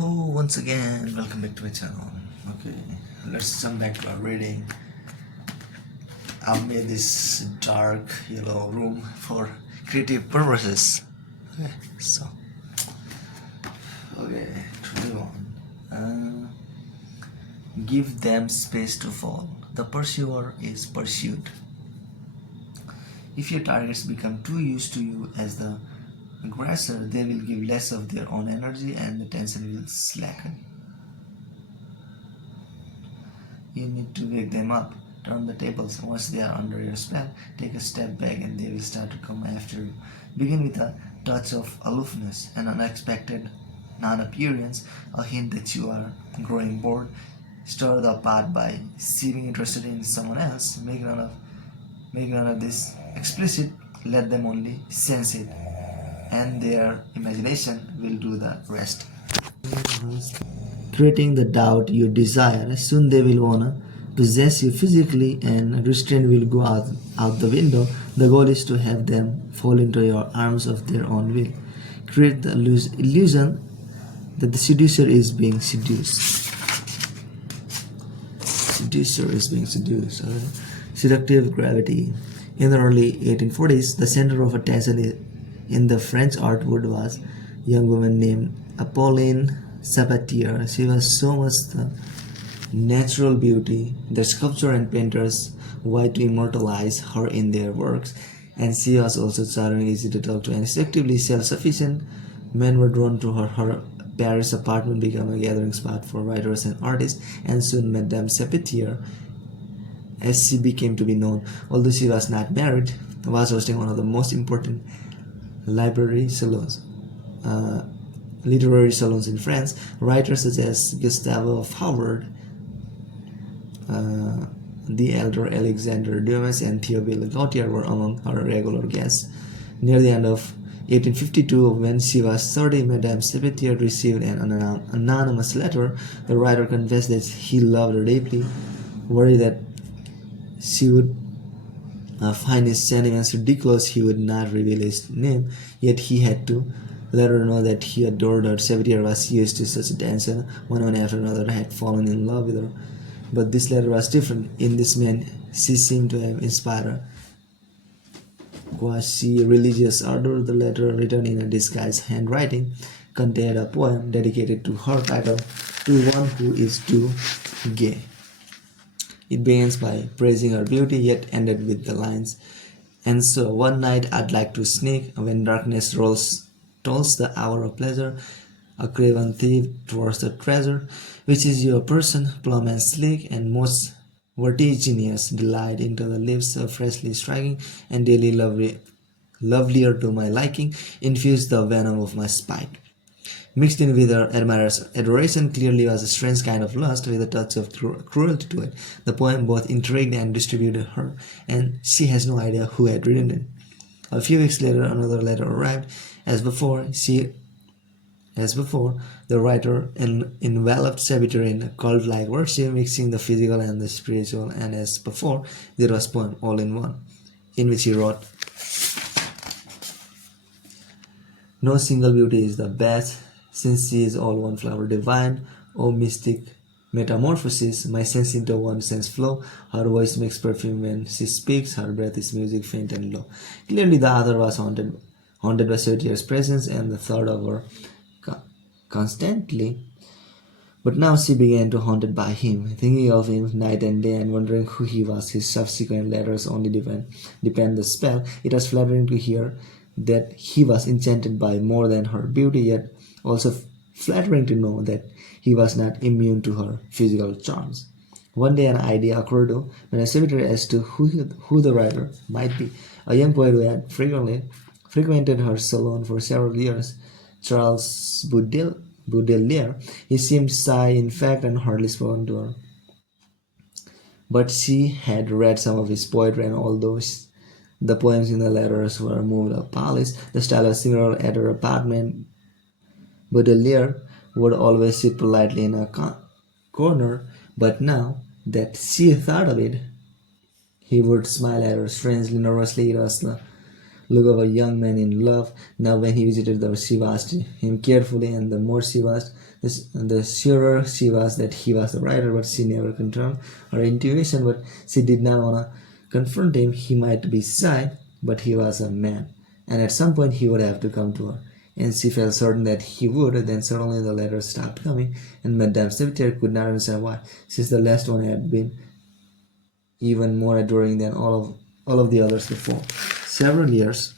Oh, once again, welcome back to my channel. Okay, let's jump back to our reading. I've made this dark yellow room for creative purposes. Okay, so, okay, to on. Give them space to fall. The pursuer is pursued. If your targets become too used to you as the aggressor, they will give less of their own energy and the tension will slacken. You need to wake them up, turn the tables. Once they are under your spell, take a step back and they will start to come after you. Begin with a touch of aloofness, an unexpected non-appearance, a hint that you are growing bored. Stir the pot by seeming interested in someone else. Make none of this explicit. Let them only sense it, and their imagination will do the rest. Creating the doubt you desire, soon they will wanna possess you physically and restraint will go out the window. The goal is to have them fall into your arms of their own will. Create the illusion that the seducer is being seduced. Seducer is being seduced. Seductive gravity. In the early 1840s, the center of attention in the French art world was a young woman named Apolline Sabatier. She was so much the natural beauty that sculptors and painters wanted to immortalize her in their works, and she was also charming, easy to talk to, and effectively self-sufficient. Men were drawn to her. Her Paris apartment became a gathering spot for writers and artists, and soon Madame Sabatier, as she became to be known, although she was not married, was hosting one of the most important library salons. Literary salons in France. Writers such as Gustave Flaubert, the elder Alexandre Dumas, and Théophile Gautier were among her regular guests. Near the end of 1852, when she was 30, Madame Sabatier received an anonymous letter. The writer confessed that he loved her deeply, worried that she would find his sentiments ridiculous. He would not reveal his name, yet he had to let her know that he adored her. Sabatier was used to such attention. One after another had fallen in love with her. But this letter was different. In this man, she seemed to have inspired her quasi-religious ardor. The letter, written in a disguised handwriting, contained a poem dedicated to her title, "To One Who Is Too Gay." It begins by praising her beauty, yet ended with the lines, "And so one night I'd like to sneak, when darkness tolls the hour of pleasure, a craven thief towards the treasure, which is your person, plump and sleek, and most vertiginous delight, into the lips of freshly striking, and daily lovelier to my liking, infuse the venom of my spite." Mixed in with her admirer's adoration clearly was a strange kind of lust with a touch of cruelty to it. The poem both intrigued and distributed her, and she has no idea who had written it. A few weeks later, another letter arrived. As before, the writer enveloped Sabatier in cult-like worship, mixing the physical and the spiritual, and as before, there was a poem all in one, in which he wrote, "No single beauty is the best, since she is all one flower divine. O mystic metamorphosis, my sense into one sense flow. Her voice makes perfume when she speaks, her breath is music faint and low." Clearly the author was haunted by Sabatier's presence and the thought of her constantly. But now she began to haunted by him, thinking of him night and day and wondering who he was. His subsequent letters only depend the spell. It was flattering to hear that he was enchanted by more than her beauty, yet also flattering to know that he was not immune to her physical charms. One day an idea occurred to Sabatier as to who the writer might be. A young poet who had frequented her salon for several years, Charles Baudelaire. He seemed shy, in fact, and hardly spoken to her. But she had read some of his poetry, and although the poems in the letters were moved or polished, the style was similar at her apartment. Baudelaire would always sit politely in a corner, but now that she thought of it, he would smile at her strangely, nervously. It was the look of a young man in love. Now when he visited her, she asked him carefully, and the more she asked, the surer she was that he was the writer, but she never controlled her intuition. But she did not want to confront him. He might be shy, but he was a man, and at some point he would have to come to her. And she felt certain that he would. Then suddenly the letters stopped coming, and Madame Sabatier could not understand why, since the last one had been even more adoring than all of the others before. Several years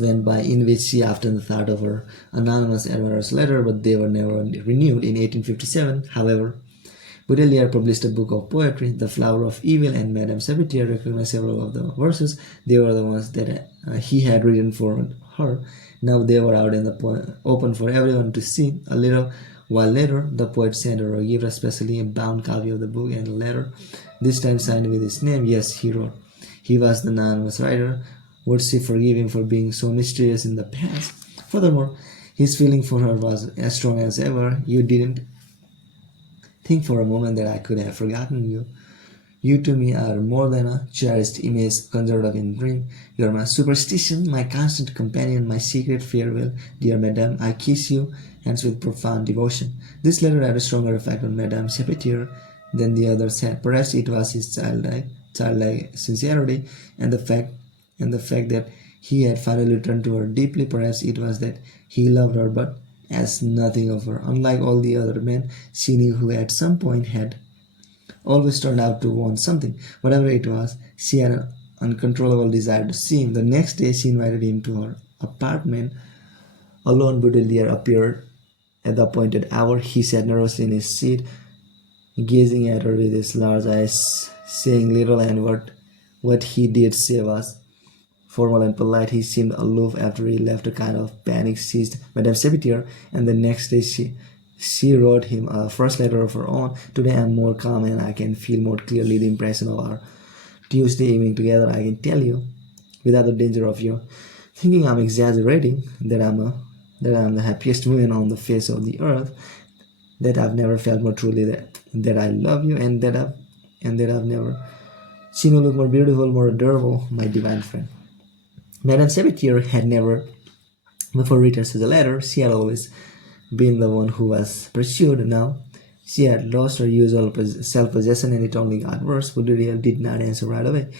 went by in which she often thought of her anonymous admirer's letter, but they were never renewed. In 1857, however, Baudelaire published a book of poetry, The Flower of Evil, and Madame Sabatier recognized several of the verses. They were the ones that he had written for her. Now they were out in the open for everyone to see. A little while later, the poet sent her a gift, especially a bound copy of the book and a letter, this time signed with his name. Yes, he wrote. He was the anonymous writer. Would she forgive him for being so mysterious in the past? Furthermore, his feeling for her was as strong as ever. You didn't think for a moment that I could have forgotten you. You to me are more than a cherished image conjured up in dream. You are my superstition, my constant companion, my secret farewell. Dear Madame, I kiss you, hands with profound devotion. This letter had a stronger effect on Madame Sabatier than the others had. Perhaps it was his childlike sincerity and the fact that he had finally turned to her deeply. Perhaps it was that he loved her but asked nothing of her. Unlike all the other men she knew who at some point had always turned out to want something. Whatever it was, she had an uncontrollable desire to see him. The next day she invited him to her apartment. Alone, Baudelaire appeared at the appointed hour. He sat nervously in his seat, gazing at her with his large eyes, saying little, and what he did say was formal and polite. He seemed aloof. After he left, a kind of panic seized Madame Sabatier, and the next day she wrote him a first letter of her own. Today I am more calm and I can feel more clearly the impression of our Tuesday evening together. I can tell you, without the danger of your thinking I'm exaggerating, that I'm the happiest woman on the face of the earth, that I've never felt more truly that I love you, and that I've never seen you look more beautiful, more adorable, my divine friend. Madame Sabatier had never before written such a letter. She had always been the one who was pursued. Now she had lost her usual self-possession, and it only got worse. Baudelaire did not answer right away.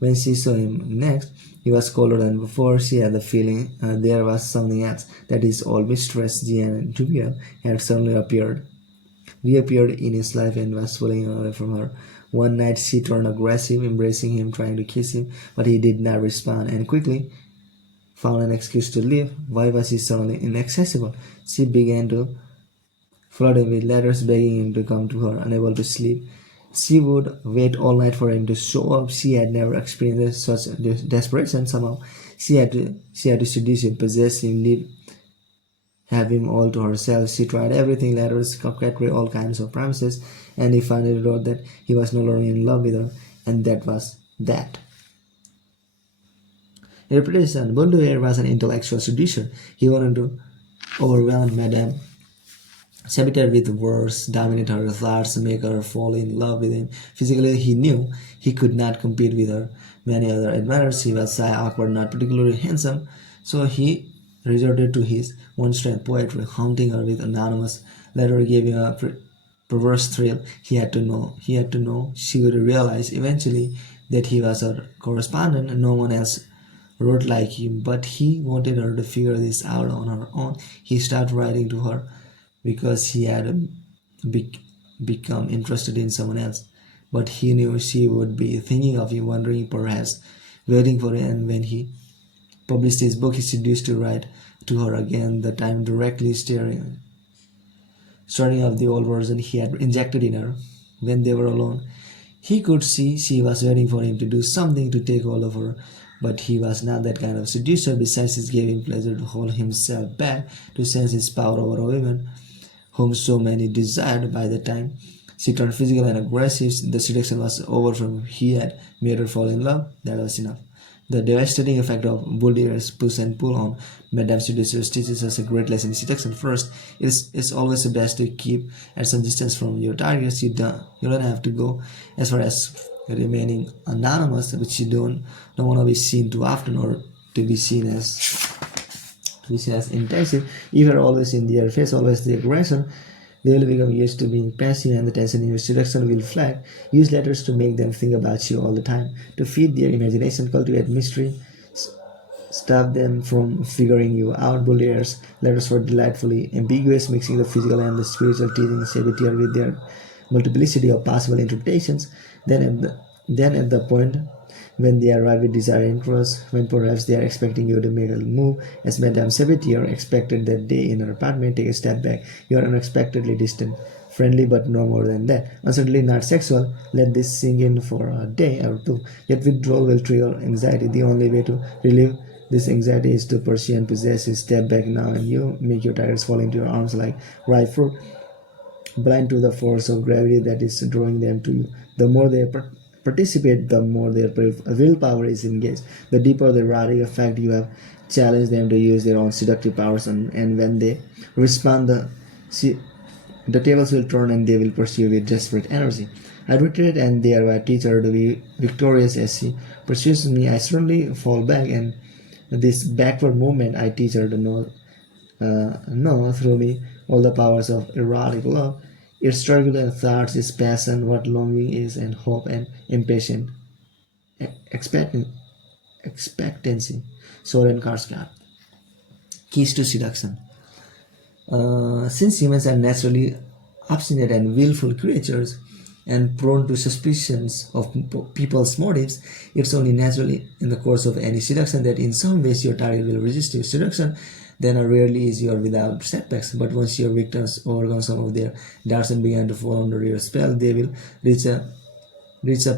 When she saw him next, he was colder than before. She had the feeling there was something else, that his old mistress, Jeanne Duvier, had suddenly reappeared in his life and was pulling him away from her. One night she turned aggressive, embracing him, trying to kiss him, but he did not respond, and quickly found an excuse to leave. Why was he suddenly inaccessible? She began to flood him with letters begging him to come to her. Unable to sleep, she would wait all night for him to show up. She had never experienced such desperation. Somehow she had to seduce him, possess him, have him all to herself. She tried everything, letters, coquetry, all kinds of promises, and he finally wrote that he was no longer in love with her, and that was that. Reputation. Baudelaire was an intellectual seducer. He wanted to overwhelm Madame Sabatier with words, dominate her thoughts, make her fall in love with him. Physically, he knew he could not compete with her many other admirers. He was shy, awkward, not particularly handsome, so he resorted to his one strength, poetry. Haunting her with anonymous letter gave him a perverse thrill. He had to know. She would realize eventually that he was her correspondent, and no one else wrote like him, but he wanted her to figure this out on her own. He started writing to her because he had become interested in someone else, but he knew she would be thinking of him, wondering, perhaps waiting for him. And when he published his book, he seduced to write to her again, the time directly starting off the old version he had injected in her. When they were alone, he could see she was waiting for him to do something to take hold of her, but he was not that kind of seducer. Besides, it gave him pleasure to hold himself back, to sense his power over a woman whom so many desired. By the time she turned physical and aggressive, the seduction was over from he had made her fall in love. That was enough. The devastating effect of Baudelaire's push and pull on Madame Seducers teaches us a great lesson in seduction. First, it's always the best to keep at some distance from your targets. You don't have to go as far as remaining anonymous, which you don't want to be seen too often or to be seen as intensive. If you're always in their face, always the aggression, they will become used to being passive and the tension in your seduction will flag. Use letters to make them think about you all the time. To feed their imagination, cultivate mystery, stop them from figuring you out. Bulliers, letters were delightfully ambiguous, mixing the physical and the spiritual teaching Saboteur with their multiplicity of possible interpretations. Then at the point when they arrive with desired interest, when perhaps they are expecting you to make a move, as Madame Sabatier expected that day in her apartment, take a step back. You are unexpectedly distant, friendly, but no more than that. And certainly not sexual. Let this sink in for a day or two. Yet withdrawal will trigger anxiety. The only way to relieve this anxiety is to pursue and possess you. Step back now, and you make your targets fall into your arms like ripe fruit, blind to the force of gravity that is drawing them to you. The more they participate, the more their willpower is engaged. The deeper the erotic effect you have challenged them to use their own seductive powers, and when they respond, the tables will turn and they will pursue with desperate energy. I retreat and thereby teach her to be victorious as she pursues me. I suddenly fall back, and this backward movement I teach her to know through me all the powers of erotic love, its turbulent thoughts, its passion, what longing is, and hope and impatient expectant, expectancy. Soren Kierkegaard. Keys to seduction. Since humans are naturally obstinate and willful creatures and prone to suspicions of people's motives, it's only naturally in the course of any seduction that in some ways your target will resist your seduction. Then are rarely easy or without setbacks. But once your victims overcome some of their doubts and begin to fall under your spell, they will reach a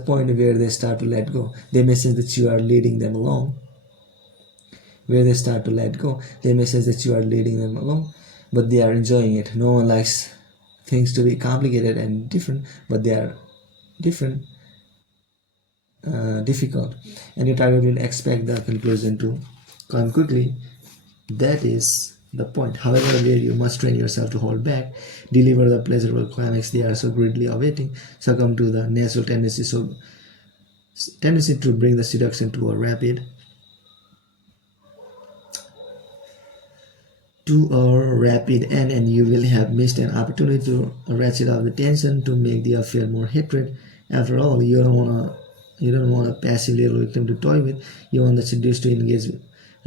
point where they start to let go. They may sense that you are leading them along. Where they start to let go, they may sense that you are leading them along, but they are enjoying it. No one likes things to be complicated and different, but they are difficult, and your target will expect the conclusion to come quickly. That is the point. However, where you must train yourself to hold back, deliver the pleasurable climax they are so greedily awaiting, succumb to the natural tendency to bring the seduction to a rapid end, and you will have missed an opportunity to ratchet up the tension, to make the affair more hatred. After all, you don't want a passive little victim to toy with. You want the seduced to engage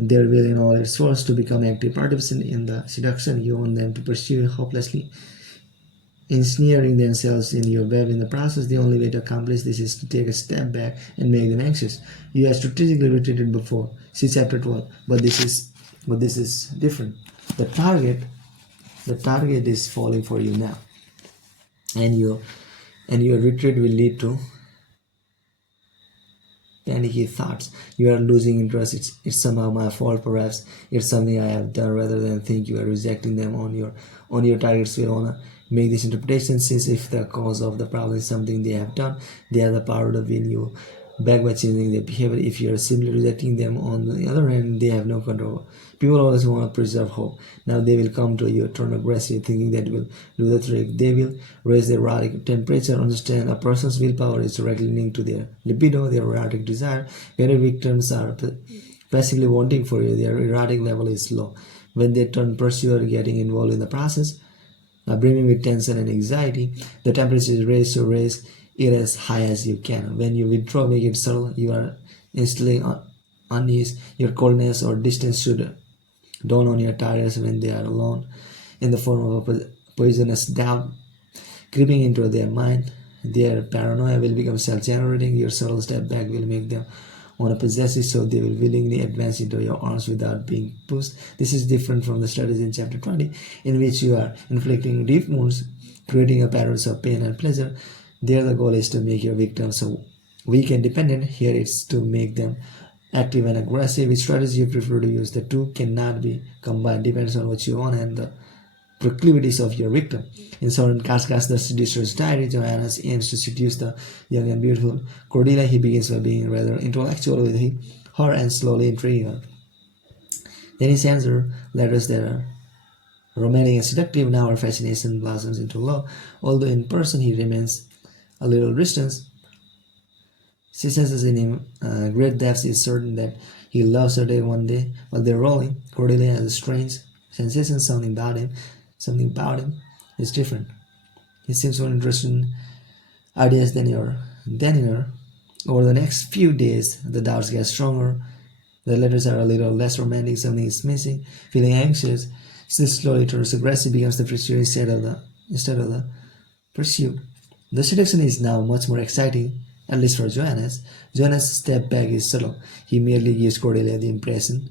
their will in all its force, to become active participants in the seduction. You want them to pursue hopelessly, ensnaring themselves in your web in the process. The only way to accomplish this is to take a step back and make them anxious. You have strategically retreated before. See chapter 12. But this is different. The target is falling for you now, and your retreat will lead to panicky thoughts. You are losing interest. It's somehow my fault. Perhaps it's something I have done. Rather than think you are rejecting them on your targets, we wanna make this interpretation, since if the cause of the problem is something they have done, they have the power to win you back by changing their behavior. If you are simply rejecting them, on the other hand, they have no control. People always want to preserve hope. Now they will come to you, turn aggressive, thinking that will do the trick. They will raise their erotic temperature. Understand, a person's willpower is directly linked to their libido, their erotic desire. When your victims are passively wanting for you, their erotic level is low. When they turn pursuer, getting involved in the process, brimming with tension and anxiety, the temperature is raised, so raise it as high as you can. When you withdraw, make it subtle. You are instilling unease. Your coldness or distance should dawn on your targets when they are alone, in the form of a poisonous doubt creeping into their mind. Their paranoia will become self-generating. Your subtle step back will make them want to possess you, so they will willingly advance into your arms without being pushed. This is different from the studies in chapter 20, in which you are inflicting deep wounds, creating a patterns of pain and pleasure. There the goal is to make your victims so weak and dependent. Here it's to make them active and aggressive. Which strategy you prefer to use? The two cannot be combined. Depends on what you want and the proclivities of your victim. In Soren Kierkegaard's The Seducer's Diary, Johannes aims to seduce the young and beautiful Cordelia. He begins by being rather intellectual with her and slowly intrigue her. Then he sends her letters that are romantic and seductive. Now her fascination blossoms into love. Although in person he remains a little distant, She senses in him great depths. Is certain that he loves her day one day. While they're rolling, Cordelia has a strange sensation. Something about him is different. He seems more interested in ideas than in her. Over the next few days, the doubts get stronger. The letters are a little less romantic. Something is missing. Feeling anxious, still slowly turns aggressive, becomes the pursuit instead of the pursuit. The seduction is now much more exciting, at least for Johannes. Johannes' step back is subtle. He merely gives Cordelia the impression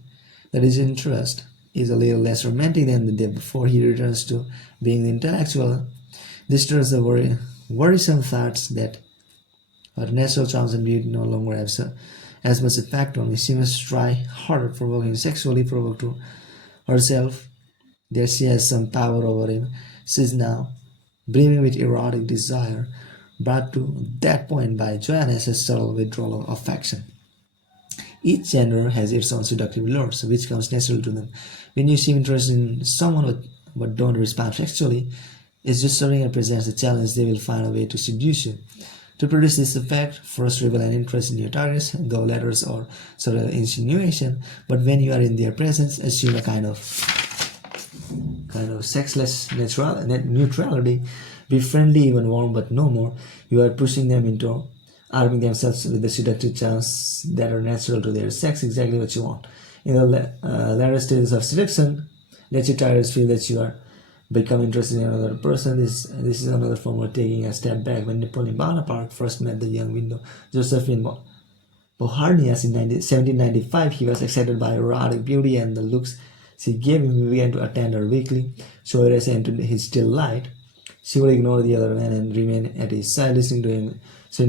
that his interest is a little less romantic than the day before. He returns to being the intellectual. This stirs the worrisome thoughts that her natural charms and beauty no longer have as much effect on me. She must try harder, provoking sexually provoked to herself. There she has some power over him. She is now brimming with erotic desire, brought to that point by Johannes' subtle withdrawal of affection. Each gender has its own seductive lures, which comes natural to them. When you seem interested in someone but don't respond sexually, it's just something that presents a challenge. They will find a way to seduce you. To produce this effect, first reveal an interest in your targets, though letters or subtle insinuation, but when you are in their presence, assume a kind of sexless neutrality. Be friendly, even warm, but no more. You are pushing them into arming themselves with the seductive charms that are natural to their sex, exactly what you want. In the latter stages of seduction, let your targets feel that you are become interested in another person. This is another form of taking a step back. When Napoleon Bonaparte first met the young widow Josephine Beauharnais in 1795, he was excited by her erotic beauty and the looks she gave him. He began to attend her weekly, show her as entered his delight. She would ignore the other man and remain at his side, listening to him so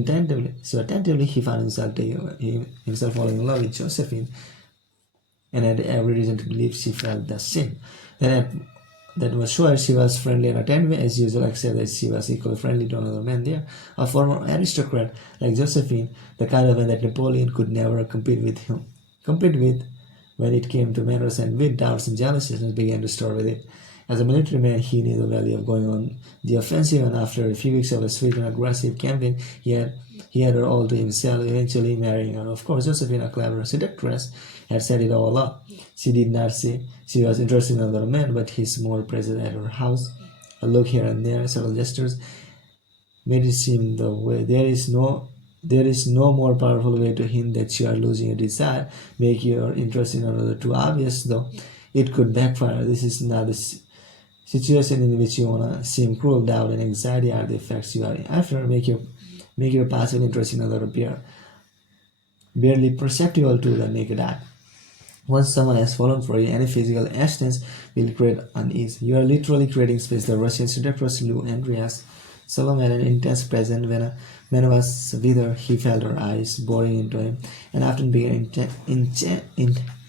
attentively. He found himself falling in love with Josephine, and had every reason to believe she felt the same. That was sure she was friendly and attentive as usual, except that she was equally friendly to another man there, a former aristocrat like Josephine, the kind of man that Napoleon could never compete with. When it came to manners and wit, doubts and jealousies began to stir with it. As a military man, he knew the value of going on the offensive, and after a few weeks of a swift and aggressive campaign, he had her all to himself, eventually marrying her. Of course, Josephine, a clever seductress, had set it all up. She did not say she was interested in another man, but his more presence at her house, a look here and there, subtle gestures, made it seem the way. There is no more powerful way to hint that you are losing a desire, make your interest in another too obvious, though it could backfire. This is not the situation in which you wanna seem cruel. Doubt and anxiety are the effects you are after. Make your passive interest in another appear barely perceptible to the naked eye. Once someone has fallen for you, any physical abstinence will create unease. You are literally creating space. The Russian seductress Lou Andreas Solomon had an intense presence. When a man was with her, he felt her eyes boring into him, and often became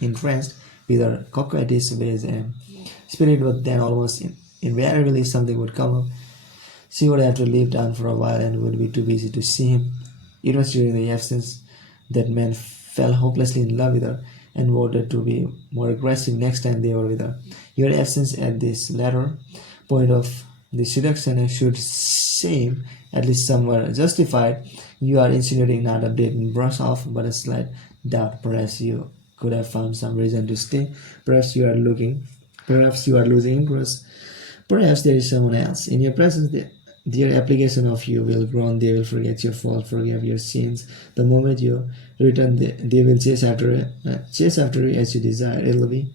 entranced with her coquettish ways and spirit. But then almost invariably something would come up. She would have to leave town for a while and would be too busy to see him. It was during the absence that men fell hopelessly in love with her and wanted to be more aggressive next time they were with her. Your absence at this latter point of the seduction should seem at least somewhere justified. You are insinuating not a blatant brush off, but a slight doubt. Perhaps you could have found some reason to stay. Perhaps you are losing interest. Perhaps there is someone else. In your presence, their application of you will grow. They will forget your fault, forgive your sins. The moment you return, they will chase after you as you desire. It will be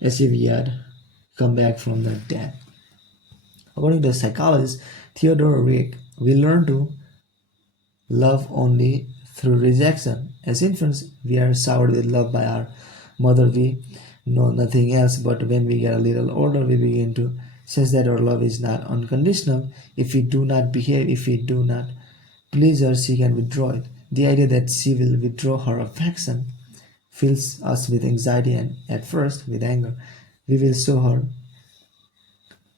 as if you had come back from the dead. According to the psychologist Theodore Rick, we learn to love only through rejection. As infants, we are showered with love by our mother. We know nothing else, but when we get a little older, we begin to sense that our love is not unconditional. If we do not behave, if we do not please her, she can withdraw it. The idea that she will withdraw her affection fills us with anxiety and at first with anger. We will show her,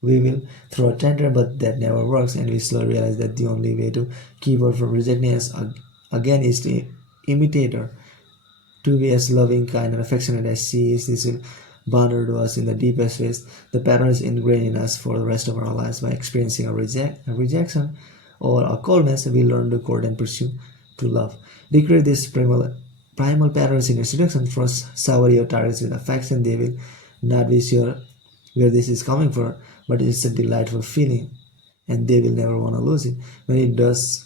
we will throw a tantrum, but that never works, and we slowly realize that the only way to keep her from rejecting us again is to imitate her, to be as loving, kind, and affectionate as she is. This will bond her to us in the deepest ways. The pattern is ingrained in us for the rest of our lives. By experiencing a rejection or a coldness, we learn to court and pursue. to love. Recreate these primal patterns in your seduction. First, shower your targets with affection. They will not be sure where this is coming from, but it's a delightful feeling, and they will never want to lose it. When it does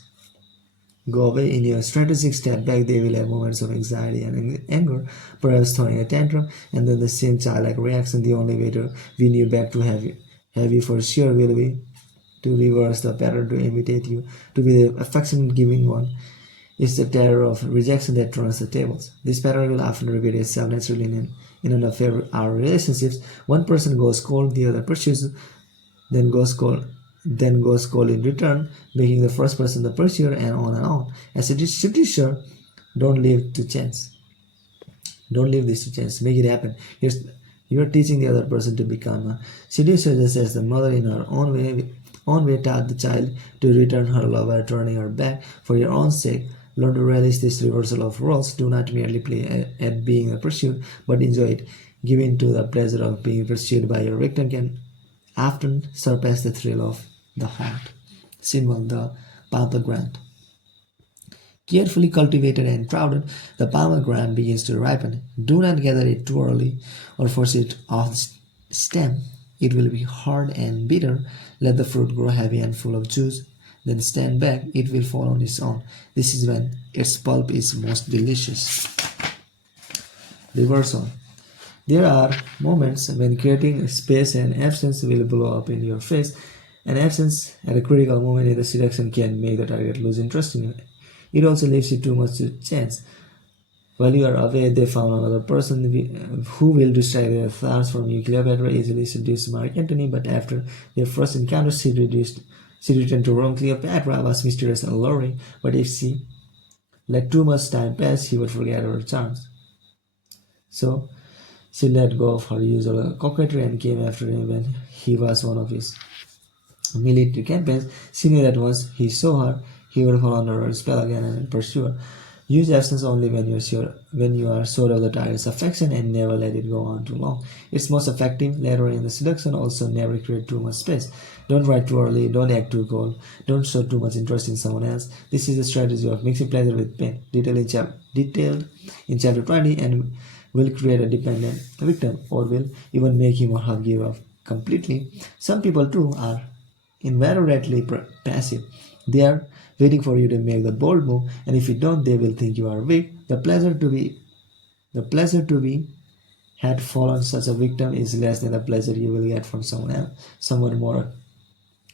go away in your strategic step back, they will have moments of anxiety and anger, perhaps throwing a tantrum, and then the same childlike reaction. The only way to win you back to have you for sure will be to reverse the pattern, to imitate you, to be the affectionate giving one. It's the terror of rejection that turns the tables. This pattern will often repeat itself naturally in an affair. Our relationships, one person goes cold, the other pursues, then goes cold, in return, making the first person the pursuer, and on and on. As a seducer, don't leave to chance. Don't leave this to chance. Make it happen. You are teaching the other person to become a seducer, just as the mother in her own way taught the child to return her love by turning her back. For your own sake, learn to relish this reversal of roles. Do not merely play at being a pursued, but enjoy it. Give in to the pleasure of being pursued by your victim can often surpass the thrill of the hunt. Symbol, the pomegranate. Carefully cultivated and crowded, the pomegranate begins to ripen. Do not gather it too early or force it off the stem. It will be hard and bitter. Let the fruit grow heavy and full of juice. Then stand back, it will fall on its own. This is when its pulp is most delicious. Reversal. There are moments when creating space and absence will blow up in your face. An absence at a critical moment in the seduction can make the target lose interest in you. It also leaves you too much to chance. While you are away, they found another person who will distract their thoughts from you. Cleopatra easily seduced Mark Antony, but after their first encounter, she returned to Rome. Cleopatra was mysterious and alluring, but if she let too much time pass, he would forget her charms. So she let go of her usual coquetry and came after him when he was one of his military campaigns. She knew that once he saw her, he would fall under her spell again and pursue her. Use absence only when you are sure of the target's affection, and never let it go on too long. It's most effective later in the seduction. Also, never create too much space. Don't write too early. Don't act too cold. Don't show too much interest in someone else. This is a strategy of mixing pleasure with pain, detailed in chapter 20, and will create a dependent victim, or will even make him or her give up completely. Some people too are inveterately passive. They are waiting for you to make the bold move, and if you don't, they will think you are weak. The pleasure to be had fallen such a victim is less than the pleasure you will get from someone more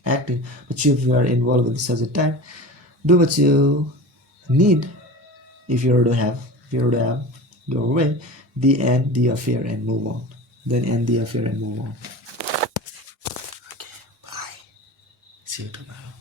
active. But if you are involved with such a type, do what you need if you are to have your way. End the affair and move on. Then end the affair and move on. Okay, bye. See you tomorrow.